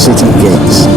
city gates.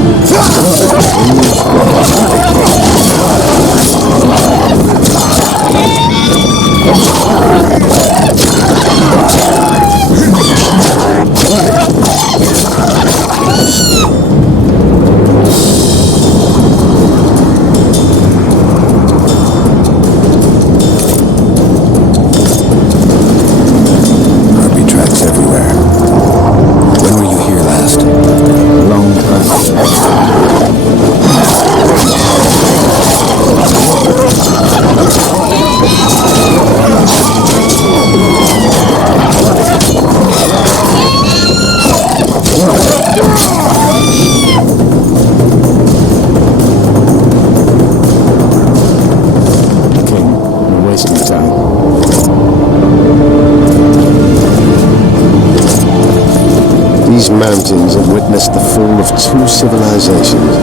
These mountains have witnessed the fall of two civilizations.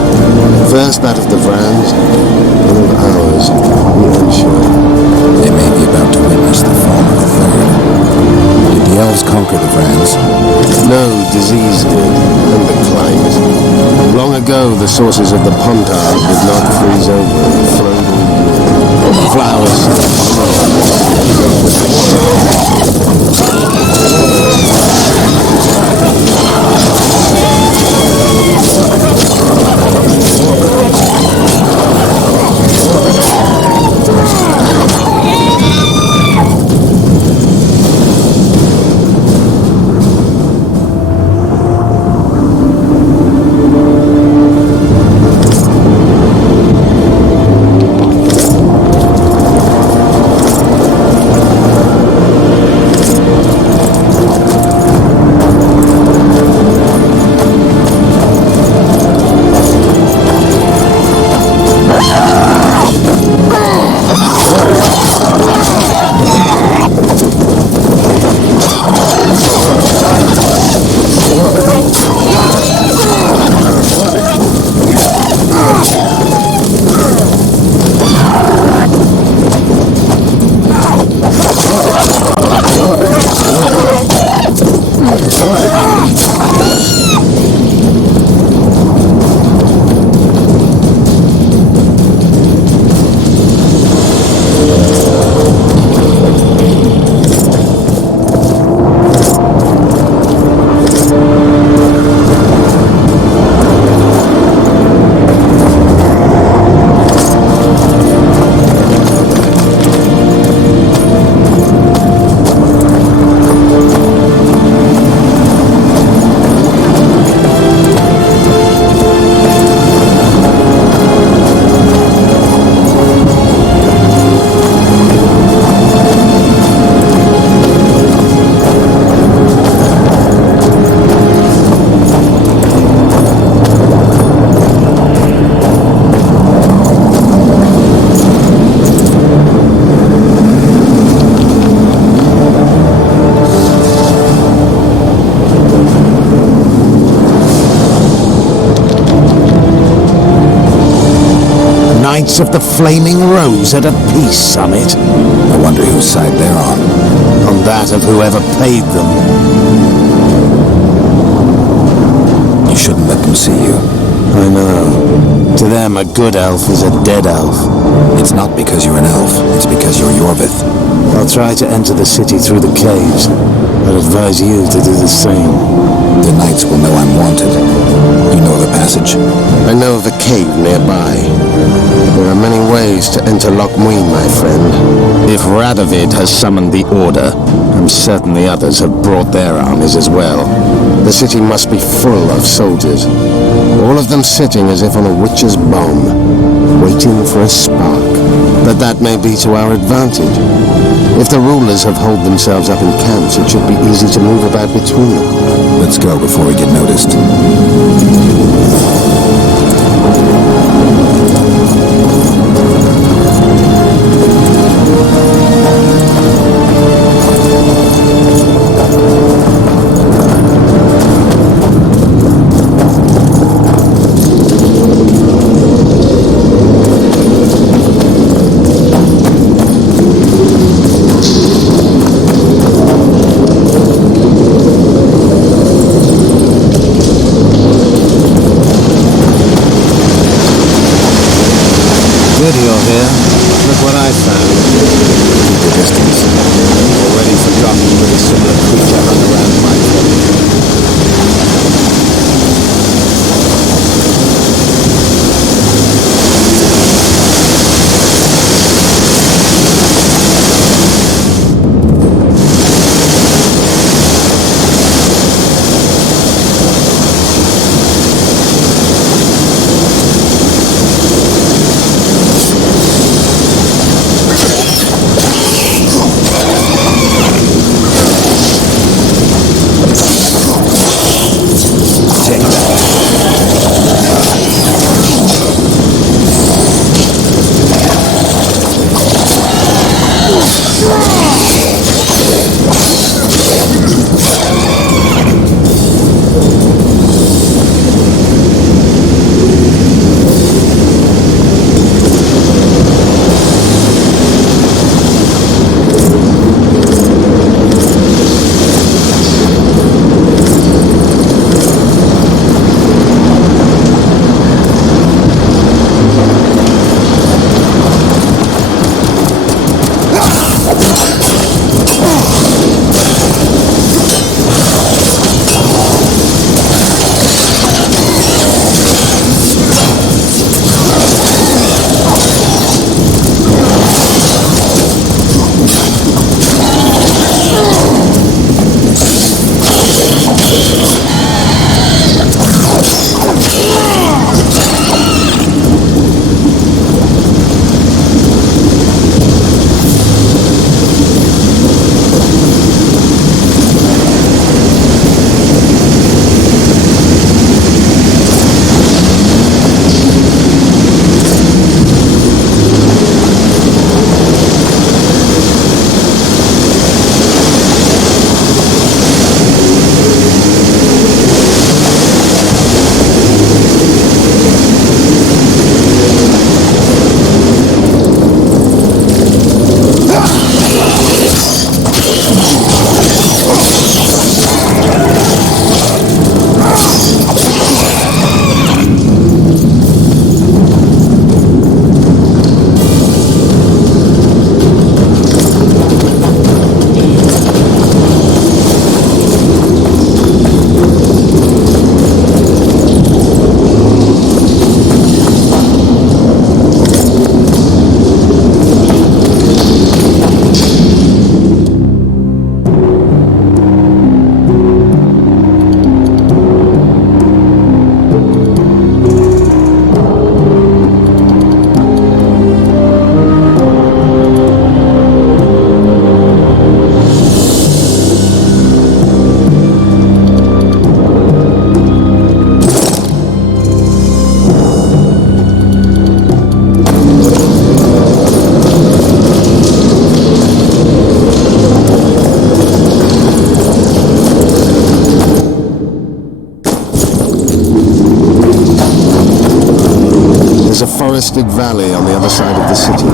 First that of the Vrans, then of ours, the unsure. They may be about to witness the fall of a third. Did the elves conquer the Vrans? No, disease did, and the climate. Long ago, the sources of the Pontar did not freeze over and flowed all year. Flowers. Knights of the Flaming Rose at a peace summit. I wonder whose side they're on. On that of whoever paid them. You shouldn't let them see you. I know. To them, a good elf is a dead elf. It's not because you're an elf. It's because you're Yorvith. I'll try to enter the city through the caves. I'd advise you to do the same. The knights will know I'm wanted. You know the passage? I know of a cave nearby. There are many ways to enter Loch Muin, my friend. If Radovid has summoned the Order, I'm certain the others have brought their armies as well. The city must be full of soldiers, all of them sitting as if on a witch's bomb, waiting for a spark. But that may be to our advantage. If the rulers have holed themselves up in camps, it should be easy to move about between them. Let's go before we get noticed. Good you're here. Look what I found. Keep your distance. Already forgotten that a similar creature hung around my village. Forested valley on the other side of the city,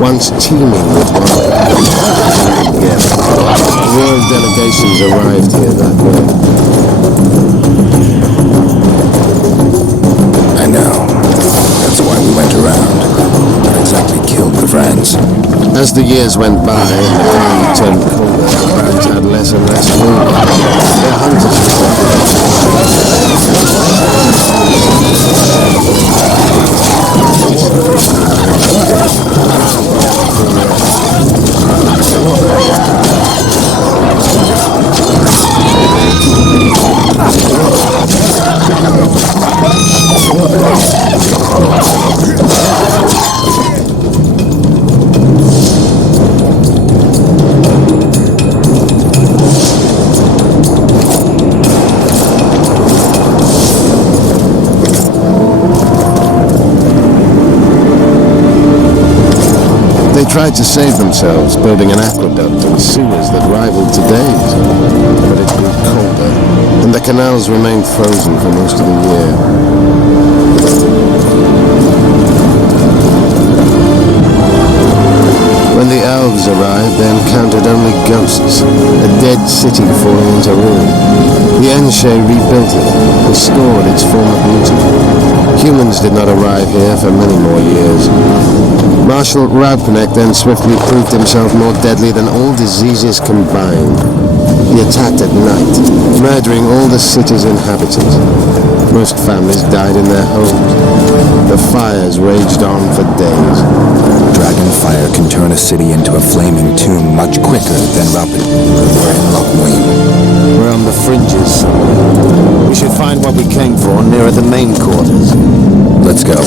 once teeming with wildlife. World delegations arrived here that way. I know. That's why we went around. Not exactly killed the friends. As the years went by and the climate turned colder, the browns had less and less food. Their hunters tried to save themselves, building an aqueduct and sewers that rivaled today's. But it grew colder, and the canals remained frozen for most of the year. When the elves arrived, they encountered only ghosts, a dead city falling into ruin. The Enshe rebuilt it, restored its former beauty. Humans did not arrive here for many more years. Marshal Raupenek then swiftly proved himself more deadly than all diseases combined. He attacked at night, murdering all the city's inhabitants. Most families died in their homes. The fires raged on for days. Dragon fire can turn a city into a flaming tomb much quicker than Raupenek. We're in Lockmuir. We're on the fringes somewhere. We should find what we came for nearer the main quarters. Let's go.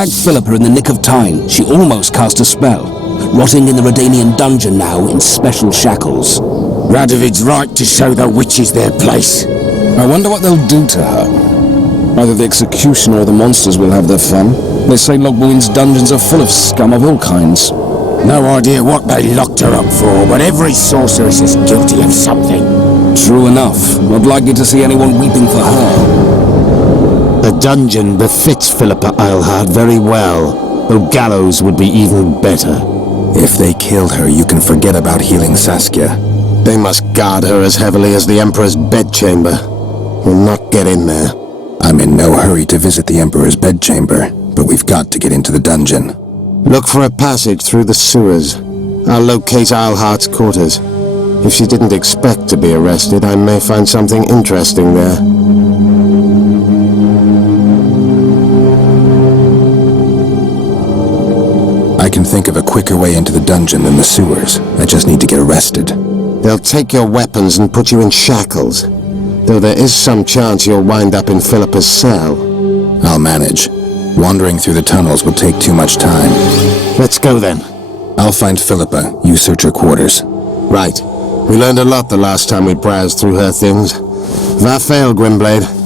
gagged Philippa in the nick of time. She almost cast a spell, rotting in the Redanian dungeon now in special shackles. Radovid's right to show the witches their place. I wonder what they'll do to her. Either the executioner or the monsters will have their fun. They say Lochmuin's dungeons are full of scum of all kinds. No idea what they locked her up for, but every sorceress is guilty of something. True enough. Not likely to see anyone weeping for her. A dungeon befits Philippa Eilhart very well, though gallows would be even better. If they kill her, you can forget about healing Saskia. They must guard her as heavily as the Emperor's bedchamber. We'll not get in there. I'm in no hurry to visit the Emperor's bedchamber, but we've got to get into the dungeon. Look for a passage through the sewers. I'll locate Eilhart's quarters. If she didn't expect to be arrested, I may find something interesting there. I can think of a quicker way into the dungeon than the sewers. I just need to get arrested. They'll take your weapons and put you in shackles, though there is some chance you'll wind up in Philippa's cell. I'll manage. Wandering through the tunnels will take too much time. Let's go then. I'll find Philippa. You search her quarters. Right. We learned a lot the last time we browsed through her things. Va fail, Gwynblade.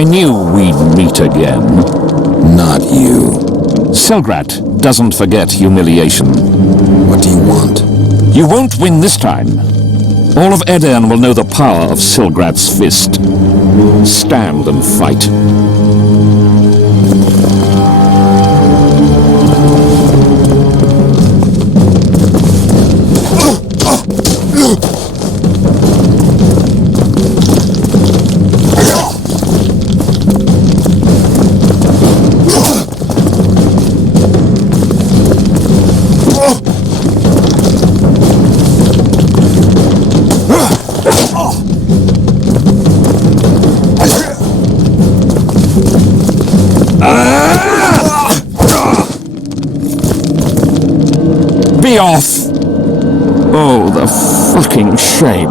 I knew we'd meet again. Not you. Selgrat doesn't forget humiliation. What do you want? You won't win this time. All of Edirn will know the power of Selgrat's fist. Stand and fight. Be off! Oh, the fucking shame.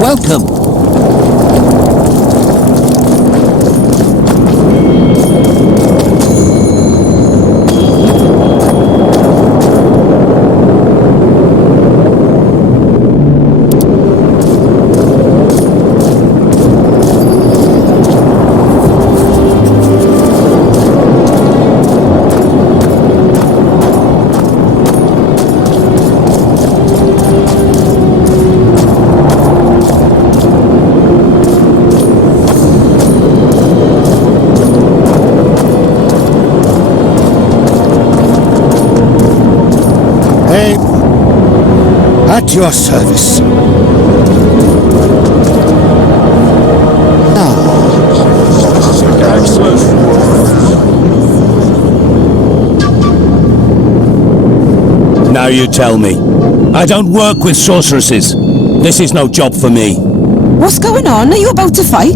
Welcome. At your service. Now you tell me. I don't work with sorceresses. This is no job for me. What's going on? Are you about to fight?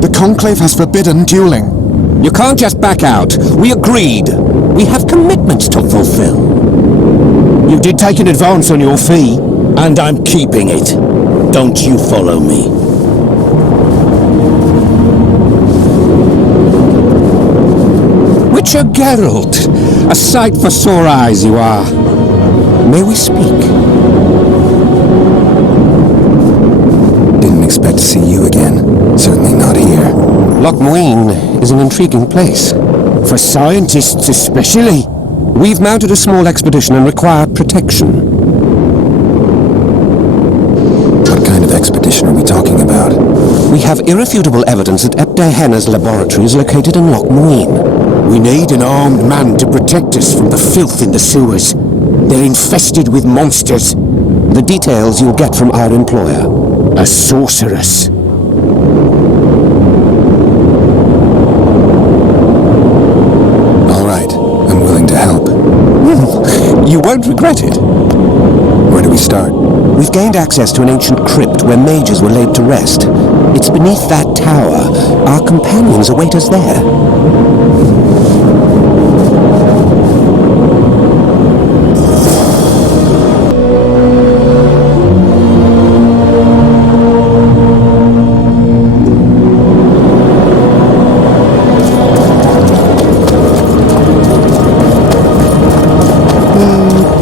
The Conclave has forbidden dueling. You can't just back out. We agreed. We have commitments to fulfill. You did take an advance on your fee. And I'm keeping it. Don't you follow me. Witcher Geralt, a sight for sore eyes you are. May we speak? Didn't expect to see you again. Certainly not here. Loch Muin is an intriguing place. For scientists especially. We've mounted a small expedition and require protection. What kind of expedition are we talking about? We have irrefutable evidence that Epdehenna's laboratory is located in Lochmuin. We need an armed man to protect us from the filth in the sewers. They're infested with monsters. The details you'll get from our employer. A sorceress. All right, I'm willing to help. You won't regret it. Where do we start? We've gained access to an ancient crypt where mages were laid to rest. It's beneath that tower. Our companions await us there.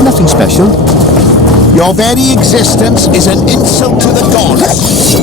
Nothing special. Your very existence is an insult to the gods.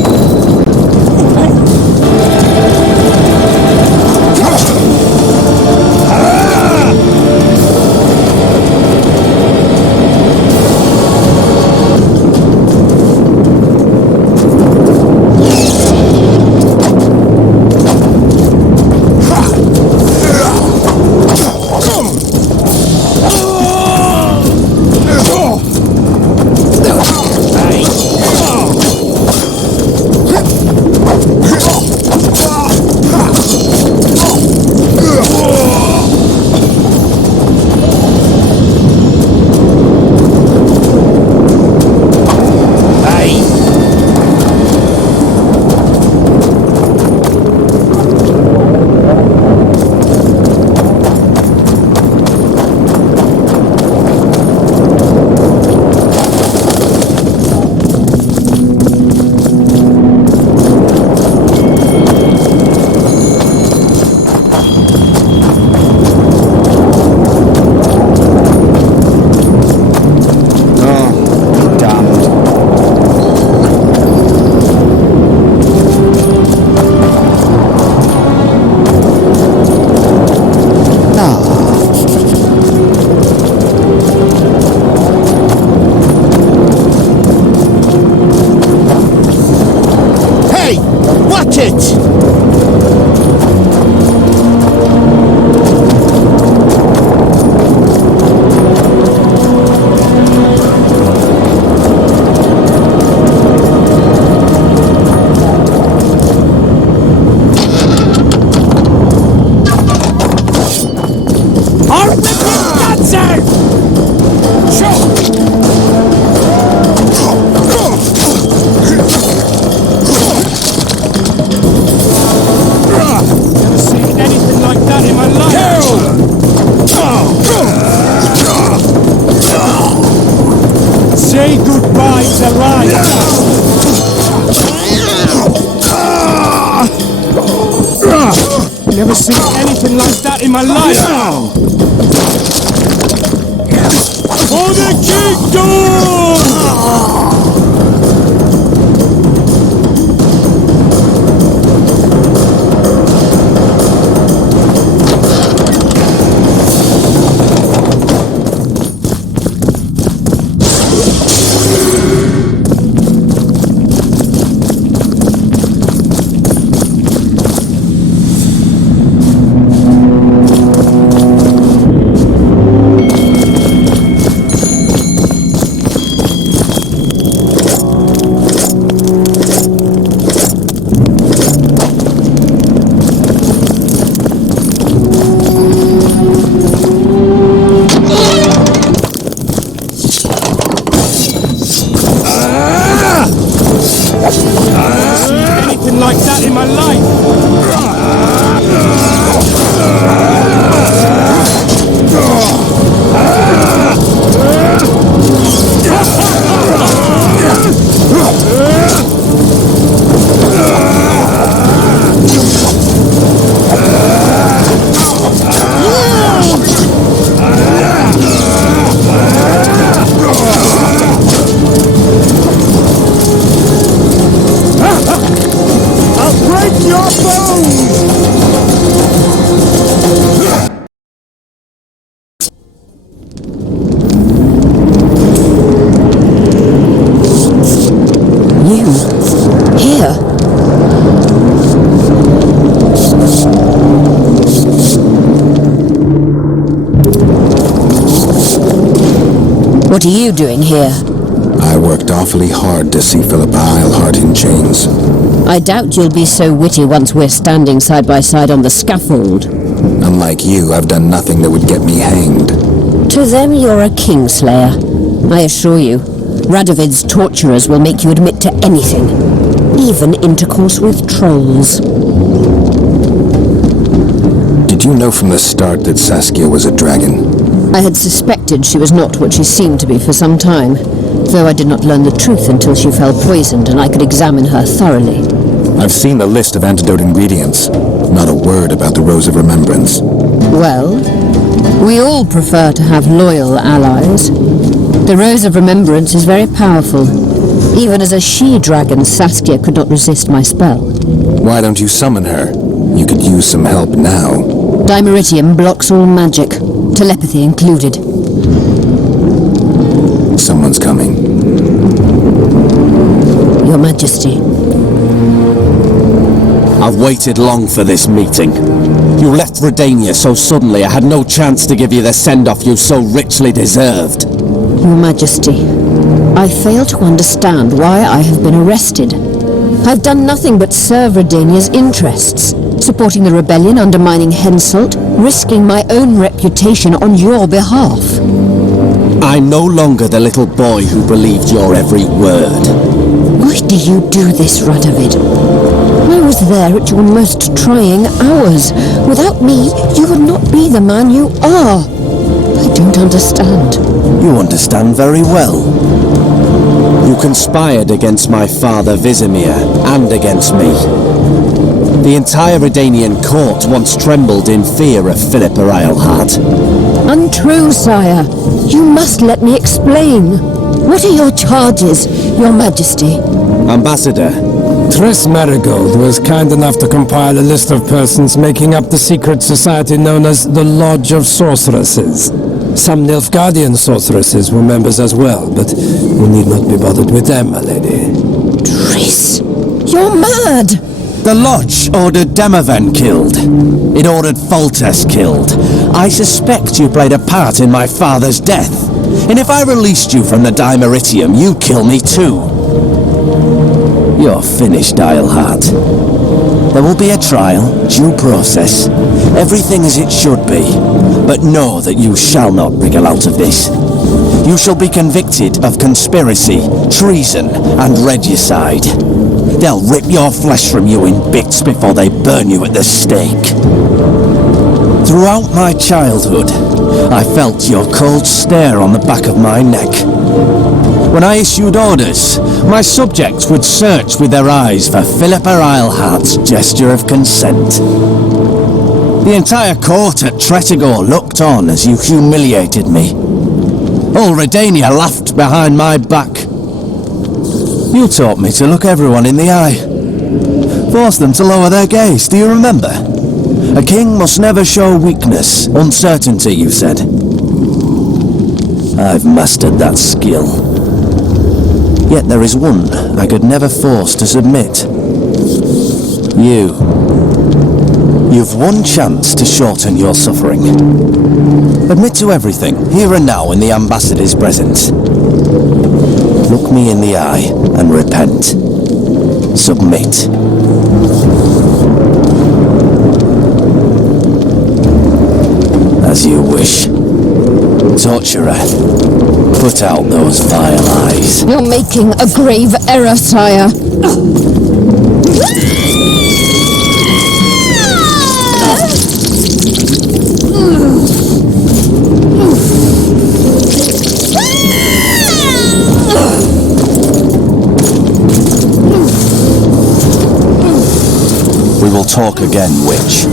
Watch it! Say goodbye to life! Never seen anything like that in my life! For the kingdom! What are you doing here? I worked awfully hard to see Philippa Eilhart in chains. I doubt you'll be so witty once we're standing side by side on the scaffold. Unlike you, I've done nothing that would get me hanged. To them, you're a kingslayer. I assure you, Radovid's torturers will make you admit to anything, even intercourse with trolls. Did you know from the start that Saskia was a dragon? I had suspected she was not what she seemed to be for some time, though I did not learn the truth until she fell poisoned and I could examine her thoroughly. I've seen the list of antidote ingredients. Not a word about the Rose of Remembrance. Well, we all prefer to have loyal allies. The Rose of Remembrance is very powerful. Even as a she-dragon, Saskia could not resist my spell. Why don't you summon her? You could use some help now. Dimeritium blocks all magic, telepathy included. Someone's coming. Your Majesty. I've waited long for this meeting. You left Redania so suddenly I had no chance to give you the send-off you so richly deserved. Your Majesty, I fail to understand why I have been arrested. I've done nothing but serve Redania's interests, supporting the rebellion, undermining Henselt, risking my own reputation on your behalf. I'm no longer the little boy who believed your every word. Why do you do this, Radovid? I was there at your most trying hours. Without me, you would not be the man you are. I don't understand. You understand very well. You conspired against my father Vizimir and against me. The entire Redanian court once trembled in fear of Philippa Eilhart. Untrue, sire. You must let me explain. What are your charges, Your Majesty? Ambassador. Triss Marigold was kind enough to compile a list of persons making up the secret society known as the Lodge of Sorceresses. Some Nilfgaardian sorceresses were members as well, but you need not be bothered with them, my lady. Triss, you're mad! The Lodge ordered Demaven killed. It ordered Foltest killed. I suspect you played a part in my father's death. And if I released you from the Dimeritium, you'd kill me too. You're finished, Eilhart. There will be a trial, due process, everything as it should be. But know that you shall not wriggle out of this. You shall be convicted of conspiracy, treason, and regicide. They'll rip your flesh from you in bits before they burn you at the stake. Throughout my childhood, I felt your cold stare on the back of my neck. When I issued orders, my subjects would search with their eyes for Philippa Eilhart's gesture of consent. The entire court at Tretigor looked on as you humiliated me. All Redania laughed behind my back. You taught me to look everyone in the eye. Forced them to lower their gaze, do you remember? A king must never show weakness, uncertainty, you said. I've mastered that skill. Yet there is one I could never force to submit. You. You've one chance to shorten your suffering. Admit to everything, here and now in the ambassador's presence. Look me in the eye and repent. Submit. As you wish. Torturer, put out those vile eyes. You're making a grave error, sire. We will talk again, witch.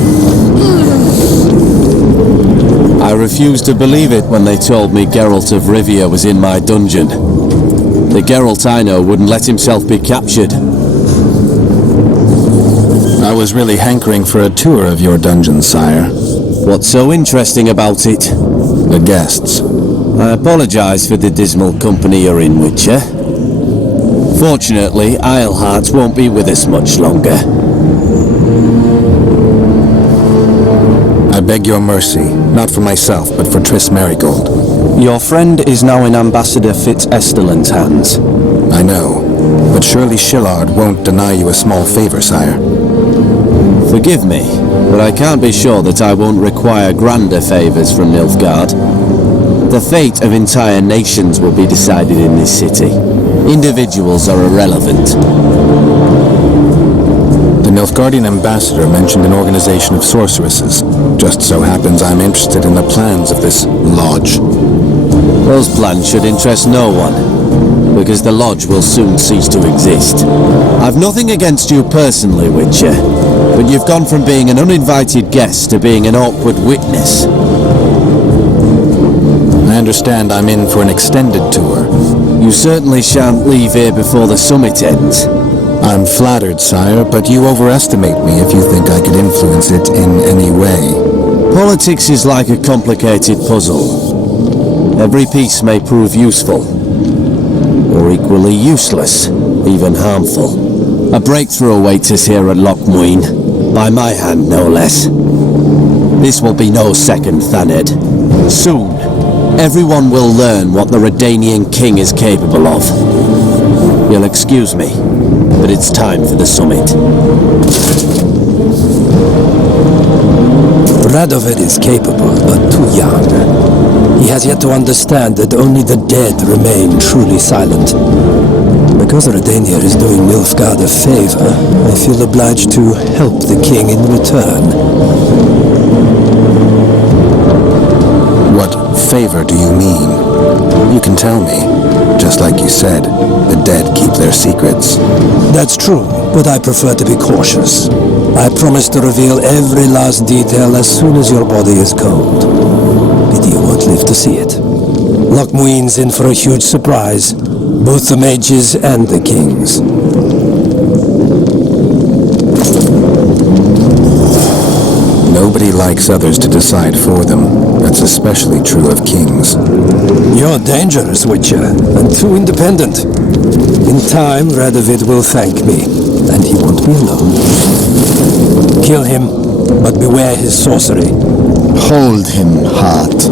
I refused to believe it when they told me Geralt of Rivia was in my dungeon. The Geralt I know wouldn't let himself be captured. I was really hankering for a tour of your dungeon, sire. What's so interesting about it? The guests. I apologize for the dismal company you're in, Witcher. Fortunately, Eilhart won't be with us much longer. I beg your mercy, not for myself, but for Triss Marigold. Your friend is now in Ambassador Fitz-Estelin's hands. I know, but surely Shillard won't deny you a small favor, sire. Forgive me, but I can't be sure that I won't require grander favors from Nilfgaard. The fate of entire nations will be decided in this city. Individuals are irrelevant. The Nilfgaardian ambassador mentioned an organization of sorceresses. Just so happens I'm interested in the plans of this lodge. Those plans should interest no one, because the lodge will soon cease to exist. I've nothing against you personally, Witcher, but you've gone from being an uninvited guest to being an awkward witness. I understand I'm in for an extended tour. You certainly shan't leave here before the summit ends. I'm flattered, sire, but you overestimate me if you think I could influence it in any way. Politics is like a complicated puzzle. Every piece may prove useful, or equally useless, even harmful. A breakthrough awaits us here at Lochmuin, by my hand no less. This will be no second Thaned. Soon, everyone will learn what the Redanian king is capable of. You'll excuse me, but it's time for the summit. Radovid is capable, but too young. He has yet to understand that only the dead remain truly silent. Because Redania is doing Nilfgaard a favor, I feel obliged to help the king in return. What favor do you mean? You can tell me. Just like you said, the dead keep their secrets. That's true, but I prefer to be cautious. I promise to reveal every last detail as soon as your body is cold. Pity you won't live to see it. Lochmuin's in for a huge surprise, both the mages and the kings. Nobody likes others to decide for them. That's especially true of kings. You're dangerous, Witcher, and too independent. In time, Radovid will thank me, and he won't be alone. Kill him, but beware his sorcery. Hold him, heart.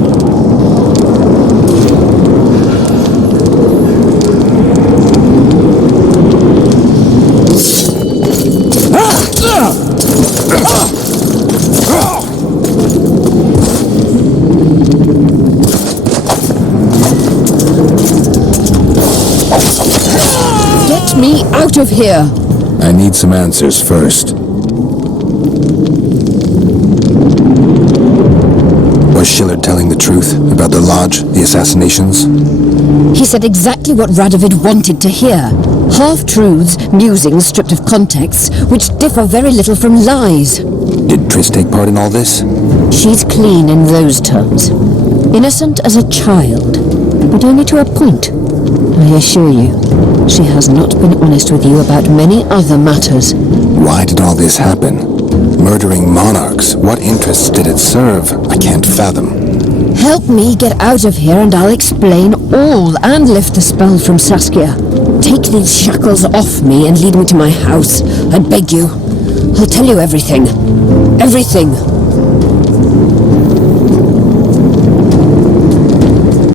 Get me out of here! I need some answers first. Was Shillard telling the truth about the lodge, the assassinations? He said exactly what Radovid wanted to hear. Half-truths, musings stripped of context, which differ very little from lies. Did Triss take part in all this? She's clean in those terms. Innocent as a child, but only to a point. I assure you, she has not been honest with you about many other matters. Why did all this happen? Murdering monarchs, what interests did it serve? I can't fathom. Help me get out of here and I'll explain all and lift the spell from Saskia. Take these shackles off me and lead me to my house. I beg you. I'll tell you everything. Everything.